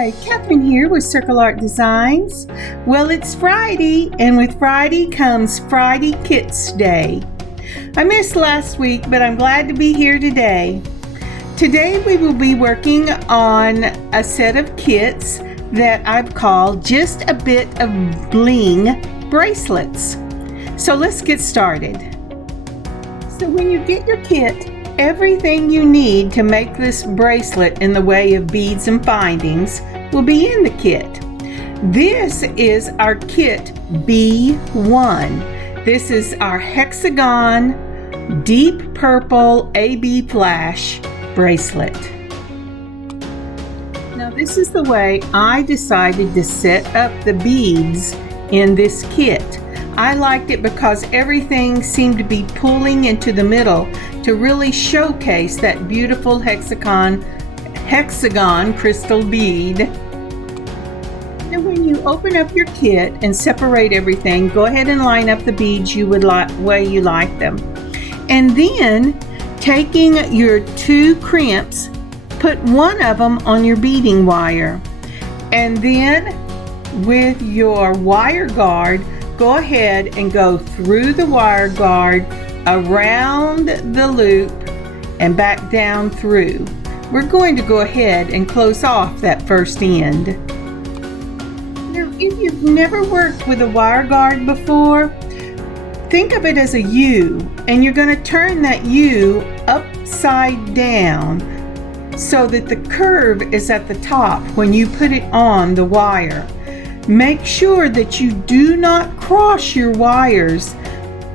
Hi, Kathryn here with Circle Art Designs. Well, it's Friday, and with Friday comes Friday Kits Day. I missed last week, but I'm glad to be here today. Today we will be working on a set of kits that I've called Just a Bit of Bling Bracelets. So let's get started. So when you get your kit, everything you need to make this bracelet in the way of beads and findings will be in the kit. This is our kit B1. This is our hexagon deep purple AB flash bracelet. Now this is the way I decided to set up the beads in this kit. I liked it because everything seemed to be pulling into the middle to really showcase that beautiful hexagon crystal bead. Now when you open up your kit and separate everything, go ahead and line up the beads you would like way you like them. And then taking your two crimps, put one of them on your beading wire. And then with your wire guard, go ahead and go through the wire guard, around the loop, and back down through. We're going to go ahead and close off that first end. Now, if you've never worked with a wire guard before, think of it as a U, and you're going to turn that U upside down so that the curve is at the top when you put it on the wire. Make sure that you do not cross your wires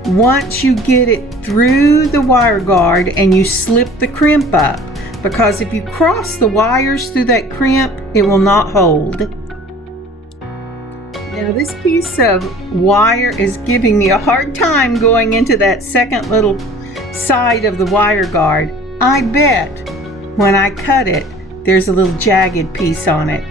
once you get it through the wire guard and you slip the crimp up, because if you cross the wires through that crimp, it will not hold. Now this piece of wire is giving me a hard time going into that second little side of the wire guard. I bet when I cut it, there's a little jagged piece on it.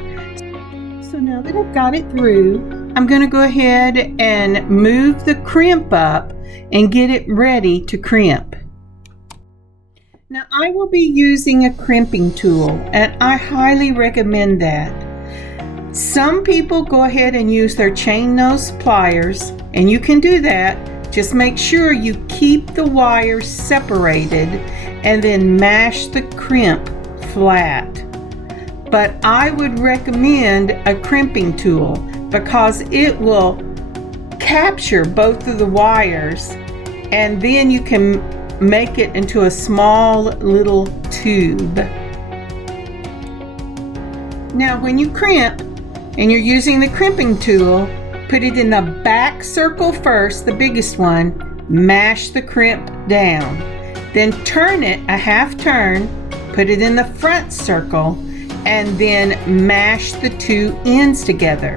So now that I've got it through, I'm going to go ahead and move the crimp up and get it ready to crimp. Now I will be using a crimping tool, and I highly recommend that. Some people go ahead and use their chain nose pliers, and you can do that. Just make sure you keep the wires separated and then mash the crimp flat. But I would recommend a crimping tool because it will capture both of the wires, and then you can make it into a small little tube. Now when you crimp and you're using the crimping tool, put it in the back circle first, the biggest one, mash the crimp down. Then turn it a half turn, put it in the front circle, and then mash the two ends together.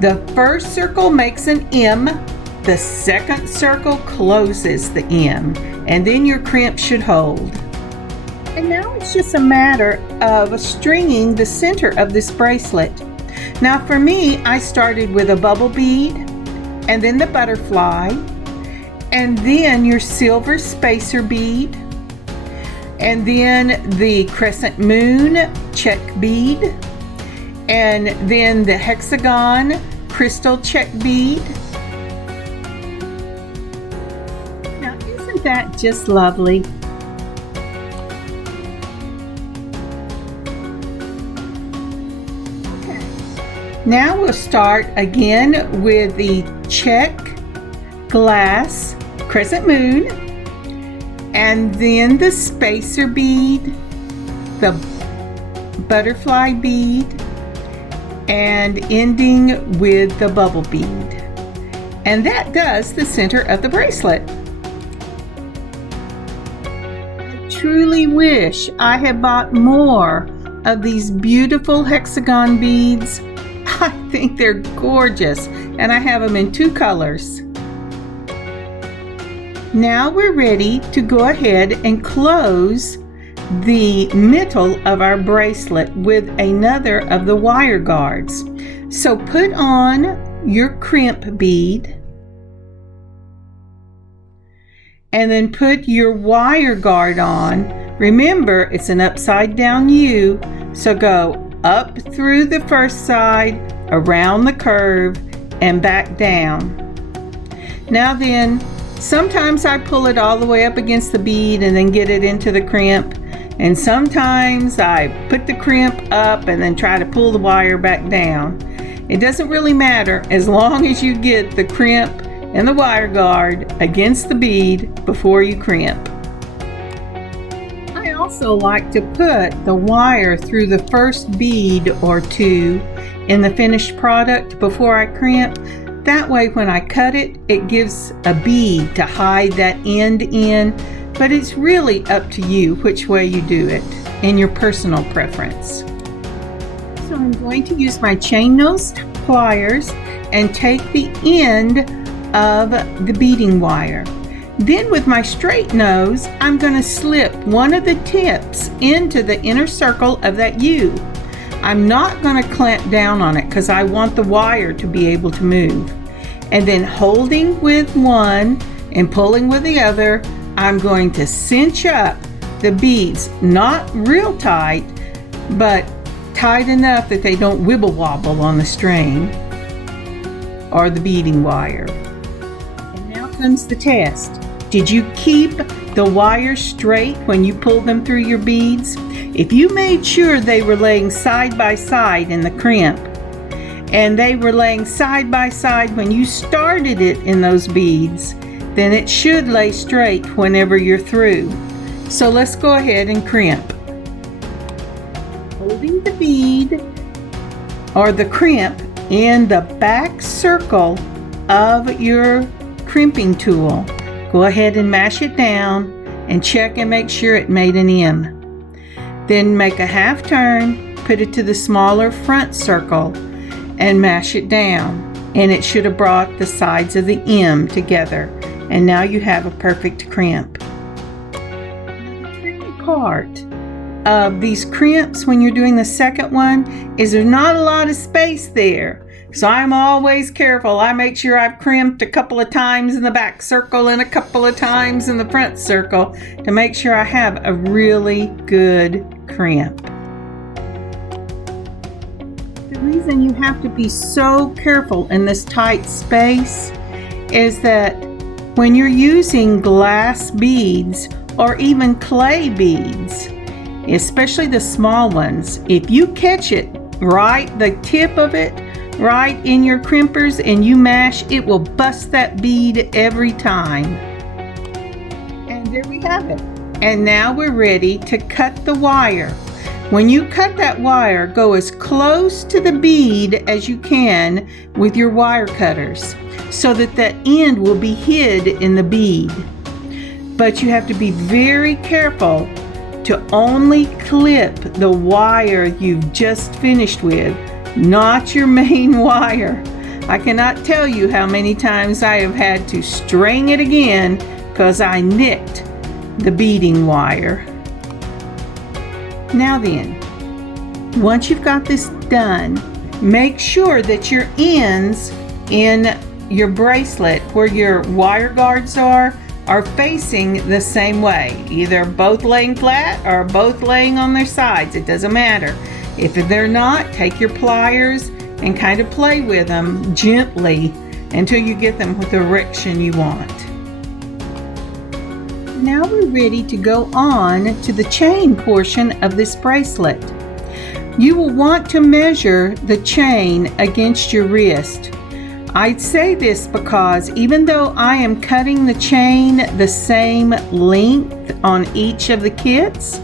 The first circle makes an M, the second circle closes the M, and then your crimp should hold. And now it's just a matter of stringing the center of this bracelet. Now for me, I started with a bubble bead, and then the butterfly, and then your silver spacer bead, and then the crescent moon check bead, and then the hexagon crystal check bead. Now isn't that just lovely? Okay. Now we'll start again with the check glass crescent moon, and then the spacer bead, the butterfly bead, and ending with the bubble bead. And that does the center of the bracelet. I truly wish I had bought more of these beautiful hexagon beads. I think they're gorgeous, and I have them in two colors. Now we're ready to go ahead and close the middle of our bracelet with another of the wire guards. So put on your crimp bead, and then put your wire guard on. Remember, it's an upside down U, so go up through the first side, around the curve, and back down. Now then, sometimes I pull it all the way up against the bead and then get it into the crimp, and sometimes I put the crimp up and then try to pull the wire back down. It doesn't really matter as long as you get the crimp and the wire guard against the bead before you crimp. I also like to put the wire through the first bead or two in the finished product before I crimp. That way when I cut it, it gives a bead to hide that end in, but it's really up to you which way you do it in your personal preference. So I'm going to use my chain nose pliers and take the end of the beading wire. Then with my straight nose, I'm going to slip one of the tips into the inner circle of that U. I'm not going to clamp down on it because I want the wire to be able to move. And then holding with one and pulling with the other, I'm going to cinch up the beads, not real tight, but tight enough that they don't wibble wobble on the string or the beading wire. And now comes the test. Did you keep the wires straight when you pulled them through your beads? If you made sure they were laying side by side in the crimp, and they were laying side by side when you started it in those beads, then it should lay straight whenever you're through. So let's go ahead and crimp. Holding the bead or the crimp in the back circle of your crimping tool, go ahead and mash it down and check and make sure it made an M. Then make a half turn, put it to the smaller front circle and mash it down, and it should have brought the sides of the M together, and now you have a perfect crimp. The tricky part of these crimps when you're doing the second one is there's not a lot of space there. So I'm always careful. I make sure I've crimped a couple of times in the back circle and a couple of times in the front circle to make sure I have a really good crimp. The reason you have to be so careful in this tight space is that when you're using glass beads or even clay beads, especially the small ones, if you catch it right, the tip of it, right in your crimpers and you mash, it will bust that bead every time. And there we have it. And now we're ready to cut the wire. When you cut that wire, go as close to the bead as you can with your wire cutters so that that end will be hid in the bead. But you have to be very careful to only clip the wire you've just finished with, not your main wire. I cannot tell you how many times I have had to string it again because I nicked the beading wire. Now then, once you've got this done, make sure that your ends in your bracelet where your wire guards are facing the same way, either both laying flat or both laying on their sides. It doesn't matter. If they're not, take your pliers and kind of play with them gently until you get them with the direction you want. Now we're ready to go on to the chain portion of this bracelet. You will want to measure the chain against your wrist. I'd say this because even though I am cutting the chain the same length on each of the kits,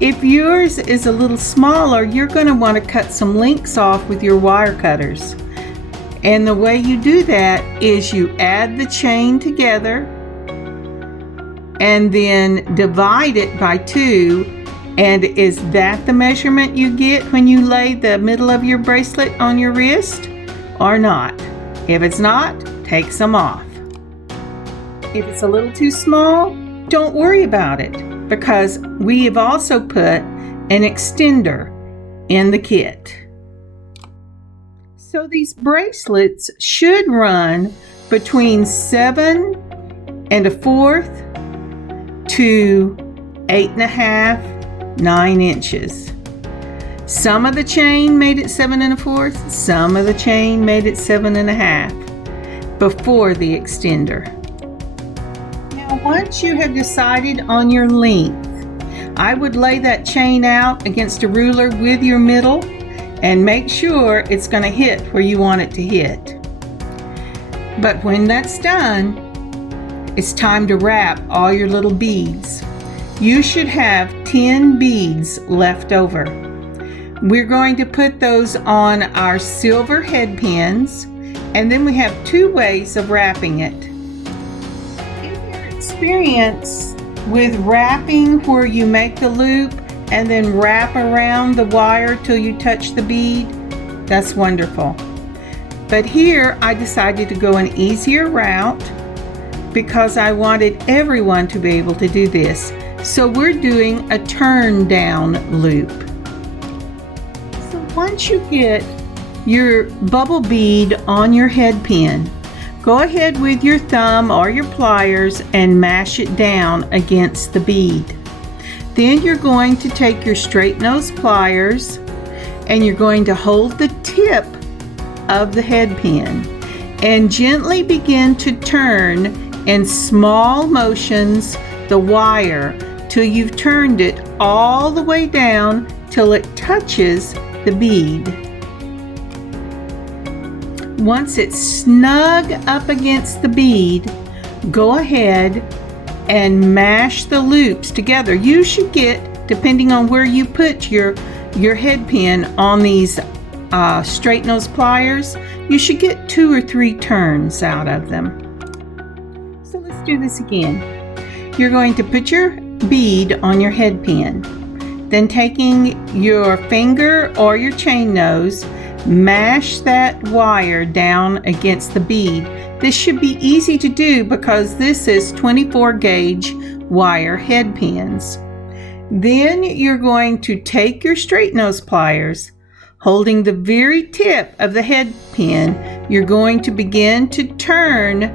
if yours is a little smaller, you're going to want to cut some links off with your wire cutters. And the way you do that is you add the chain together and then divide it by 2. And is that the measurement you get when you lay the middle of your bracelet on your wrist or not? If it's not, take some off. If it's a little too small, don't worry about it because we have also put an extender in the kit. So these bracelets should run between 7 1/4 to 8 1/2, 9 inches. Some of the chain made it 7 1/4, some of the chain made it 7 1/2 before the extender. Now, once you have decided on your length, I would lay that chain out against a ruler with your middle and make sure it's going to hit where you want it to hit. But when that's done, it's time to wrap all your little beads. You should have 10 beads left over. We're going to put those on our silver head pins, and then we have 2 ways of wrapping it. If you're experienced with wrapping where you make the loop and then wrap around the wire till you touch the bead, that's wonderful. But here I decided to go an easier route because I wanted everyone to be able to do this. So we're doing a turn down loop. So once you get your bubble bead on your head pin, go ahead with your thumb or your pliers and mash it down against the bead. Then you're going to take your straight nose pliers and you're going to hold the tip of the head pin and gently begin to turn in small motions the wire till you've turned it all the way down till it touches the bead. Once it's snug up against the bead, go ahead and mash the loops together. You should get, depending on where you put your head pin on these straight nose pliers, you should get 2 or 3 turns out of them. So let's do this again. You're going to put your bead on your head pin. Then taking your finger or your chain nose, mash that wire down against the bead. This should be easy to do because this is 24 gauge wire head pins. Then you're going to take your straight nose pliers, holding the very tip of the head pin, you're going to begin to turn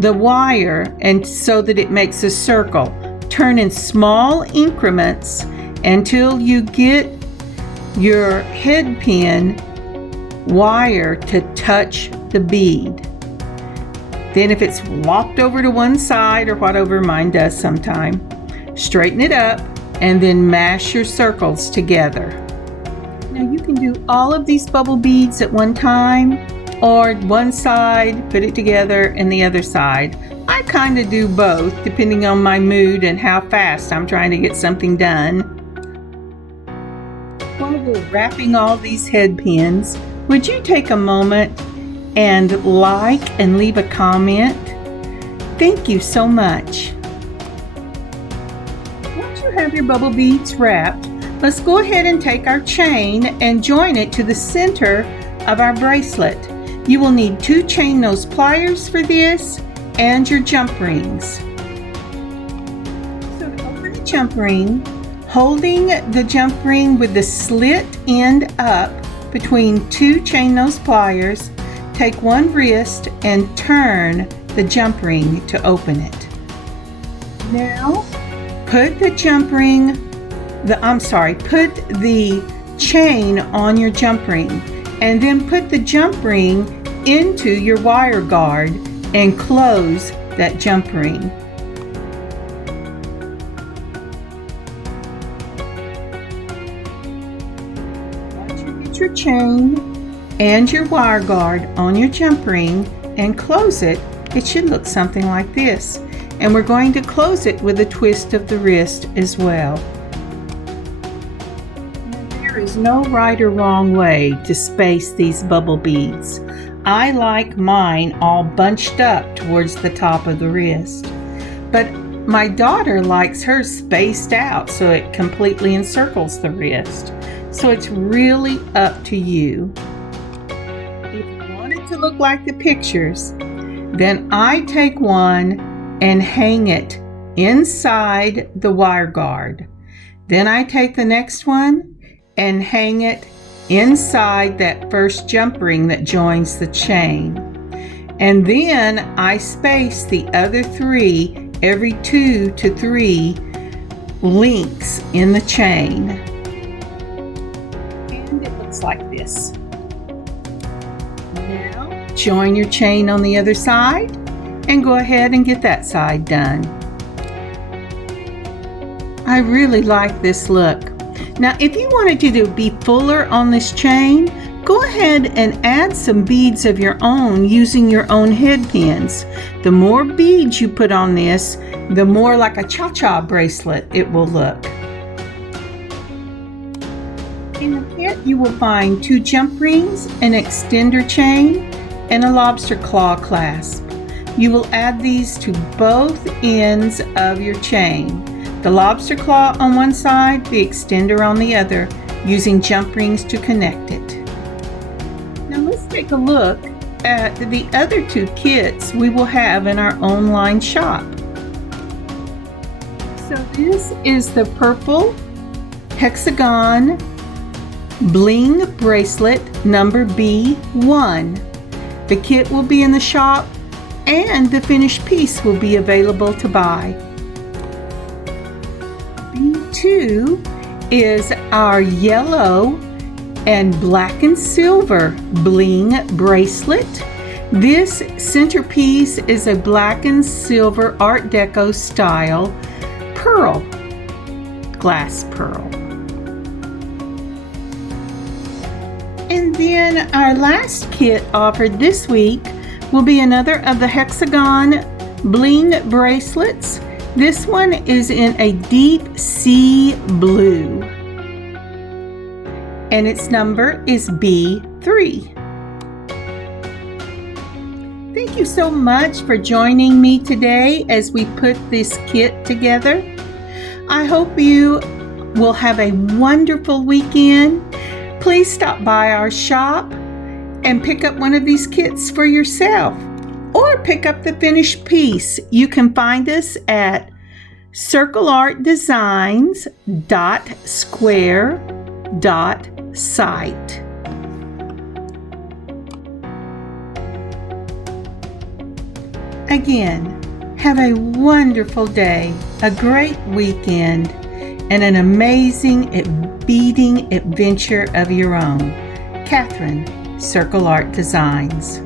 the wire and so that it makes a circle. Turn in small increments until you get your head pin wire to touch the bead. Then if it's walked over to one side or whatever, mine does sometime, straighten it up and then mash your circles together. Now you can do all of these bubble beads at one time, or one side, put it together, and the other side. I kind of do both depending on my mood and how fast I'm trying to get something done. While we're wrapping all these head pins, would you take a moment and like and leave a comment? Thank you so much. Once you have your bubble beads wrapped, let's go ahead and take our chain and join it to the center of our bracelet. You will need 2 chain nose pliers for this and your jump rings. So to open the jump ring, holding the jump ring with the slit end up between 2 chain nose pliers, take one wrist and turn the jump ring to open it. Now put the chain on your jump ring and then put the jump ring into your wire guard and close that jump ring. Once you get your chain and your wire guard on your jump ring and close it, it should look something like this. And we're going to close it with a twist of the wrist as well. There is no right or wrong way to space these bubble beads. I like mine all bunched up towards the top of the wrist, but my daughter likes hers spaced out so it completely encircles the wrist. So it's really up to you. If you want it to look like the pictures, then I take one and hang it inside the wire guard. Then I take the next one and hang it inside that first jump ring that joins the chain. And then I space the other 3 every 2 to 3 links in the chain. sides like this. Now, join your chain on the other side and go ahead and get that side done. I really like this look. Now, if you wanted to be fuller on this chain, go ahead and add some beads of your own using your own head pins. The more beads you put on this, the more like a cha-cha bracelet it will look. In the kit, you will find 2 jump rings, an extender chain, and a lobster claw clasp. You will add these to both ends of your chain. The lobster claw on one side, the extender on the other, using jump rings to connect it. Now let's take a look at the other 2 kits we will have in our online shop. So this is the purple hexagon bling bracelet number B1. The kit will be in the shop and the finished piece will be available to buy. B2 is our yellow and black and silver bling bracelet. This centerpiece is a black and silver Art Deco style pearl, glass pearl. And then our last kit offered this week will be another of the hexagon bling bracelets. This one is in a deep sea blue, and its number is B3. Thank you so much for joining me today as we put this kit together. I hope you will have a wonderful weekend. Please stop by our shop and pick up one of these kits for yourself, or pick up the finished piece. You can find us at circleartdesigns.square.site. Again, have a wonderful day, a great weekend, and an amazing beading adventure of your own. Kathryn, Circle Art Designs.